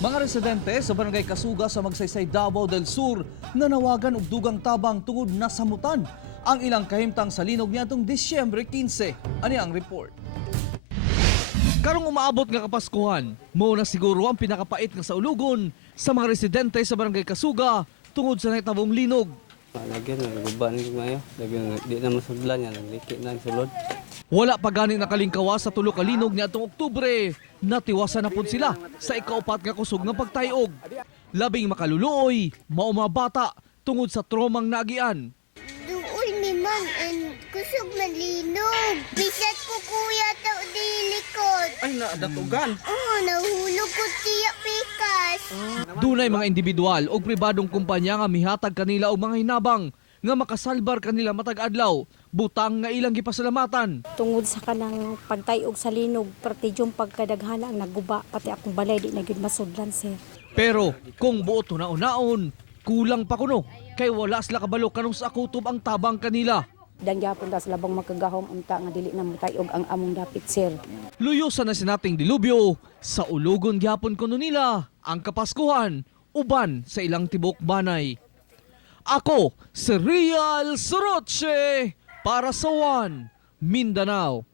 Mga residente sa Barangay Kasuga sa Magsaysay, Davao del Sur nanawagan og dugang tabang tungod nasamutan ang ilang kahimtang sa linog niadtong Disyembre 15. Ani ang report. Karong umaabot nga Kapaskuhan, mao na siguro ang pinakapait nga sa ulugon sa mga residente sa Barangay Kasuga tungod sa nahitabong linog. Lagi na guba ni mayo, lagi di na masudlan yan, liki na sulod. Wala pa gani nakalingkawa sa tulo ka linog niadtong Oktubre. Natiwasan na pud sila sa ikaupat nga kusog nga pagtayog. Labing makaluluoy, mao mga bata tungod sa tromang naagian. Duol ni man and kusog man linog. Bisat ko kuya tao di likod. Ay, nadatugan. Oh, nahulog ko tiyak pikas. Dunay mga individual o pribadong kumpanya nga mihatag kanila og mga hinabang nga makasalbar kanila matag adlaw, butang nga ilang gipasalamatan. Tungod sa kanang pagtayog sa linog, partidyong pagkadaghana ang naguba, pati akong balay di na gyud masudlan, sir. Pero kung buot hunaon-naon, kulang pa kuno kay wala sila kabalo kanung sa kutob ang tabang kanila. Dan gyapon ta sa labang magkagahom unta nga dili na matayog ang among dapit, sir. Luyosan na sinating dilubyo sa ulugon gyapon kuno nila ang Kapaskuhan uban sa ilang tibok banay. Ako si Real Soroche para sa One Mindanao.